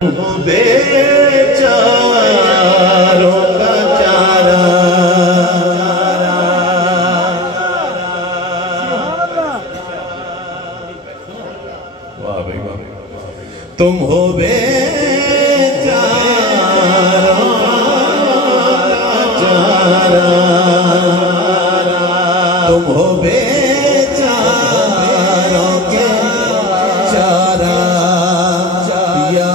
बेचारों का चारा, वाह भाई वाह, तुम हो बेचारों का चारा, तुम हो बेचारों के चारा, या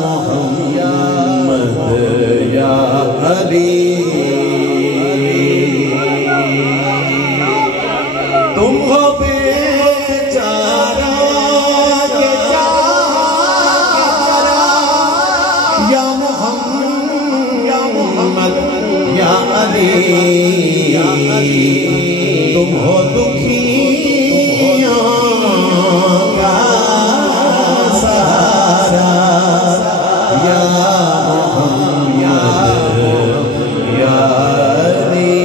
मोहम्मद या अली, तुम हो बेचारा के चारा, या मोहम्मद या अली, तुम हो दुखियों का सहारा, या मोहम्मद या अली,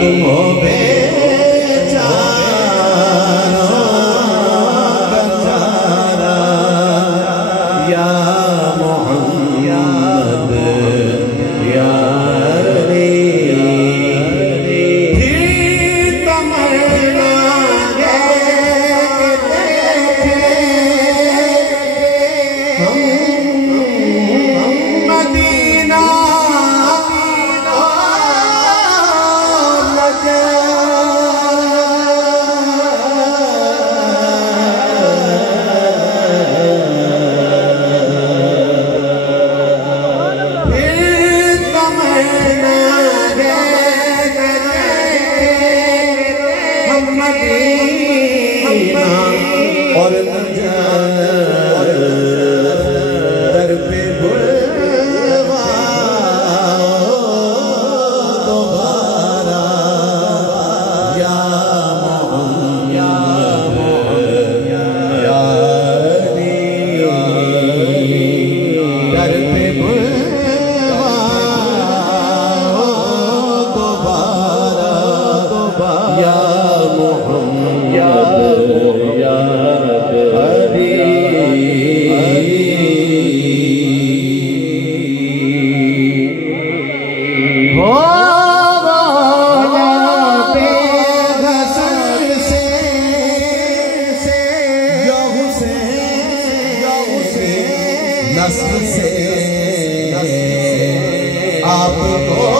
तुम हो बेचारों का चारा, या मोहम्मद या और दर पे दोबारा, या मोहम्मद या अली, दर पे दोबारा, या मोहम्मद या अली, हो बेघसर से नस्ल से आपको